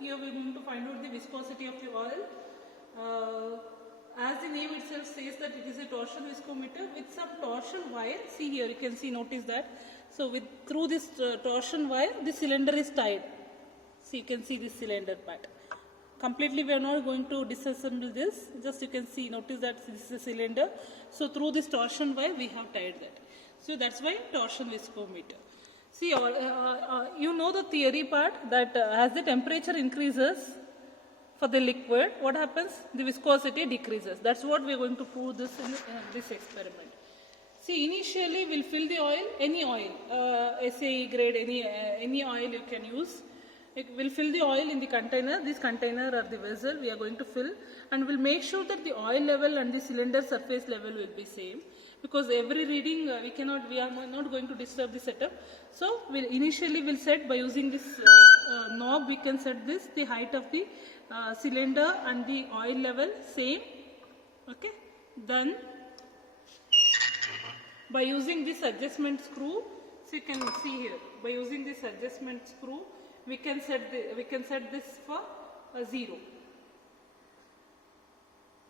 Here we are going to find out the viscosity of the oil. As the name itself says that it is a torsion viscometer with some torsion wire. See here, you can see, notice that. So through this torsion wire, the cylinder is tied. So you can see this cylinder part. Completely we are not going to disassemble this. Just you can see, notice that this is a cylinder. So through this torsion wire, we have tied that. So that's why torsion viscometer. See, you know the theory part that as the temperature increases for the liquid, what happens? The viscosity decreases. That's what we are going to prove this in this experiment. See, initially we'll fill the oil, any oil, SAE grade, any oil you can use. We'll fill the oil in the container. This container or the vessel we are going to fill, and we'll make sure that the oil level and the cylinder surface level will be same. Because every reading we are not going to disturb the setup. So initially we'll set by using this knob. We can set this, the height of the cylinder and the oil level same. Okay. Then by using this adjustment screw, so you can see here, by using this adjustment screw, we can set this for 0.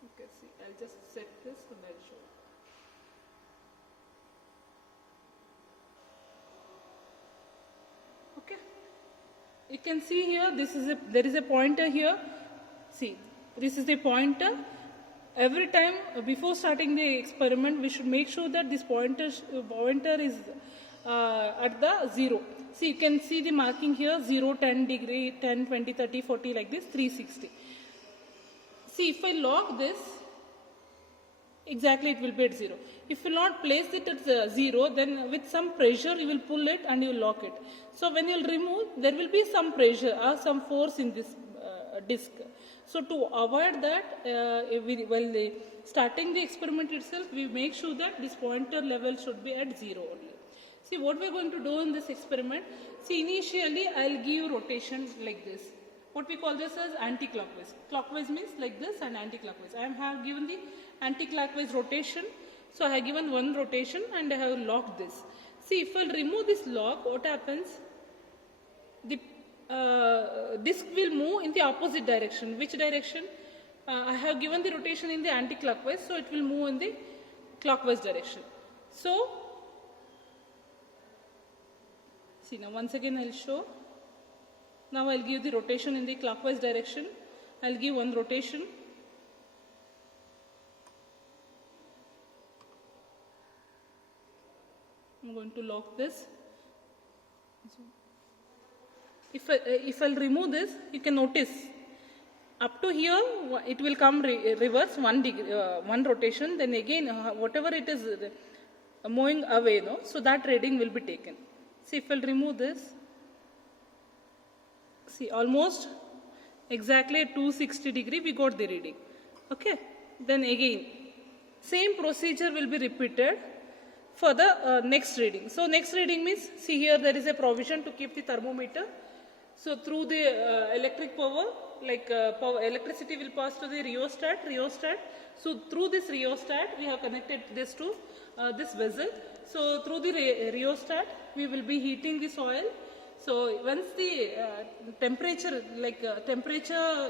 Okay. See, I'll just set this and I'll show. You can see here, there is a pointer here. See, this is the pointer. Every time before starting the experiment, we should make sure that this pointer is at the 0. See, you can see the marking here, 0, 10 degree, 10, 20, 30, 40 like this, 360. See, if I lock this, exactly it will be at 0. If you will not place it at 0, then with some pressure you will pull it and you will lock it. So when you will remove, there will be some pressure or some force in this disc. So to avoid that, while starting the experiment itself, we make sure that this pointer level should be at 0 only. See what we are going to do in this experiment. See, initially I will give rotation like this. What we call this as anti-clockwise. Clockwise means like this and anti-clockwise. I have given the anti-clockwise rotation. So I have given one rotation and I have locked this. See, if I remove this lock, what happens? The disc will move in the opposite direction. Which direction? I have given the rotation in the anti-clockwise, so it will move in the clockwise direction. So, see now once again I will show. Now I will give the rotation in the clockwise direction. I will give one rotation. I am going to lock this. If I'll remove this, you can notice up to here it will come reverse one rotation. Then again whatever it is moving away, no, so that reading will be taken. See, if I'll remove this, see almost exactly at 260 degree we got the reading. Okay. Then again same procedure will be repeated for the next reading. So next reading means, see here there is a provision to keep the thermometer. So through the electric power, like electricity will pass to the rheostat. So through this rheostat, we have connected this to this vessel. So through the rheostat, we will be heating this oil. So once the temperature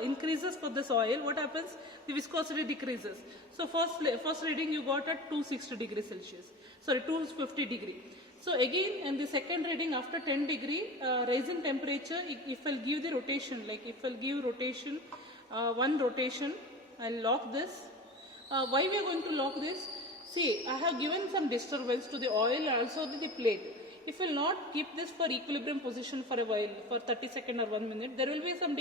increases for this oil, what happens? The viscosity decreases. So first reading you got at 260 degrees Celsius. Sorry, 250 degree. So again, in the second reading after 10 degree, rise in temperature, if I'll give the rotation, like if I'll give rotation, one rotation, I'll lock this. Why we are going to lock this? See, I have given some disturbance to the oil, also the plate. If we will not keep this for equilibrium position for a while, for 30 seconds or 1 minute, there will be some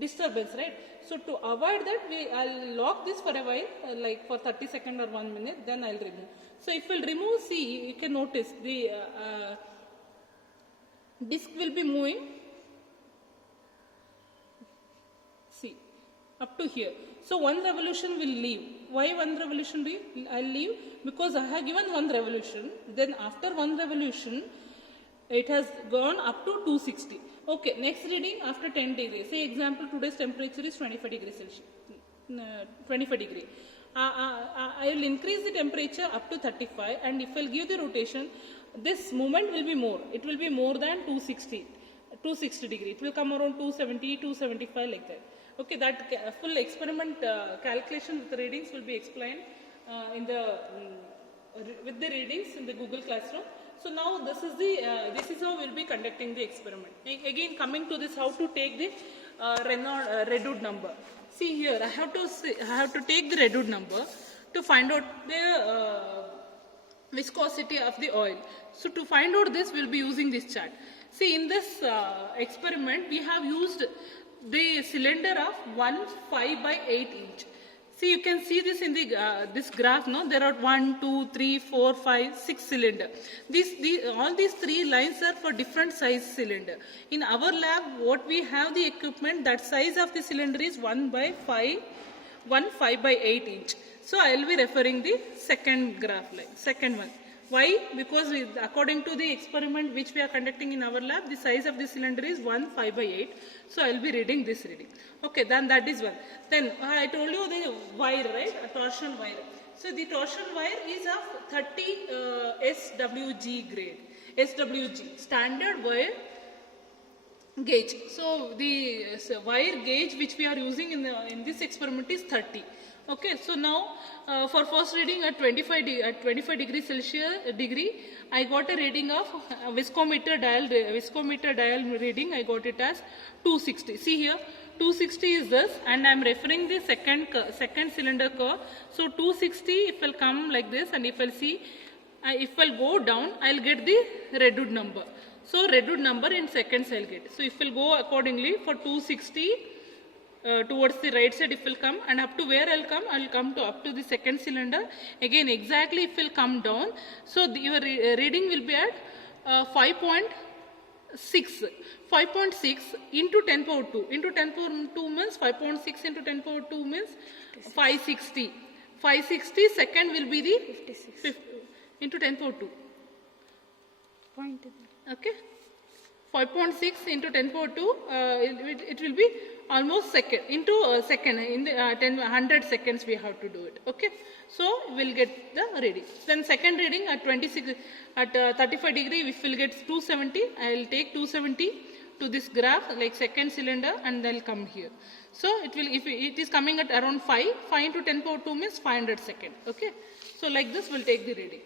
disturbance, right? So to avoid that, I'll lock this for a while, like for 30 seconds or 1 minute, then I'll remove. So if we'll remove, see, you can notice the disc will be moving. See, up to here. So one revolution will leave. Why one revolution leave? I'll leave because I have given one revolution. Then after one revolution, it has gone up to 260. Okay, next reading after 10 degrees. Say example, today's temperature is 25 degrees Celsius. 25 degree. I will increase the temperature up to 35, and if I will give the rotation, this movement will be more. It will be more than 260. 260 degree. It will come around 270, 275 like that. Okay, that full experiment calculation with the readings will be explained in the with the readings in the Google Classroom. So now this is how we'll be conducting the experiment. Again, coming to this, how to take the Redoux number. See here, I have to take the Redoux number to find out the viscosity of the oil. So to find out this, we'll be using this chart. See, in this experiment, we have used the cylinder of 1/5 by 8 inch. See, you can see this in the this graph. No, there are 1, 2, 3, 4, 5, 6 cylinder. All these 3 lines are for different size cylinder. In our lab, what we have the equipment, that size of the cylinder is 1/5 by 8 inch. So I will be referring the second graph line, second one. Why? Because according to the experiment which we are conducting in our lab, the size of the cylinder is 1/5 by 8. So I will be reading this reading. Okay, then that is one. Then I told you the wire, right? A torsion wire. So the torsion wire is of 30 SWG grade. SWG, standard wire gauge. So the wire gauge which we are using in this experiment is 30. Okay, so now for first reading at 25 degrees Celsius I got a reading of viscometer dial reading. I got it as 260. See here, 260 is this, and I am referring the second cylinder curve. So 260, if will come like this, and if I'll see, if I'll go down, I'll get the Redoux number. So Redoux number in seconds I'll get. So if we'll go accordingly for 260. Towards the right side if will come, and up to where I'll come to up to the second cylinder. Again, exactly if will come down. So your reading will be at 5.6. 5.6 into 10 power 2. Into 10 power 2 means 5.6 into 10 power 2 means 560. 560 second will be the 56 into 10 power 2. Okay. 5.6 into 10 power 2, it will be almost second, into second, in the 100 seconds we have to do it. Okay, so we'll get the reading. Then second reading at 35 degree, if we'll get 270, I'll take 270 to this graph, like second cylinder, and they'll come here. So it will, if it is coming at around 5 into 10 power 2 means 500 second. Okay, so like this we'll take the reading.